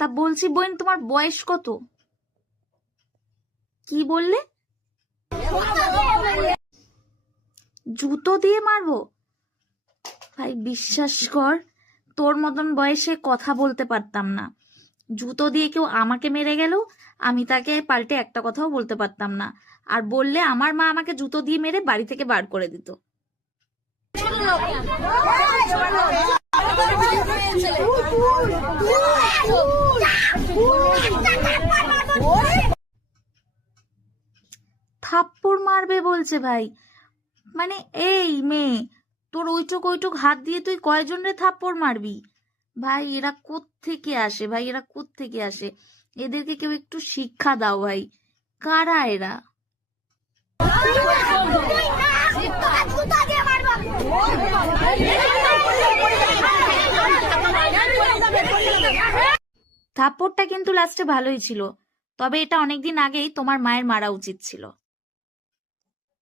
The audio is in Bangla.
তা বলছি বোন, তোমার বয়স কত? কি বললে? জুতো দিয়ে মারবো? ভাই বিশ্বাস কর, তোর মতন বয়সে কথা বলতে পারতাম না। জুতো দিয়ে কেউ আমাকে মেরে গেল, আমি তাকে পাল্টে একটা কথাও বলতে পারতাম না। আর বললে আমার মা আমাকে জুতো দিয়ে মেরে বাড়ি থেকে বার করে দিত। থাপ্পড় মারবে বলছে ভাই? মানে এই মেয়ে, তোর ওইটুক হাত দিয়ে তুই কয়জনের থাপ্পড় মারবি? ভাই এরা কোত্থেকে আসে? ভাই এরা কোত্থেকে আসে? এদেরকে কেউ একটু শিক্ষা দাও ভাই। কারা এরা? থাপ্পড়টা কিন্তু লাস্টে ভালোই ছিল, তবে এটা অনেকদিন আগেই তোমার মায়ের মারা উচিত ছিল।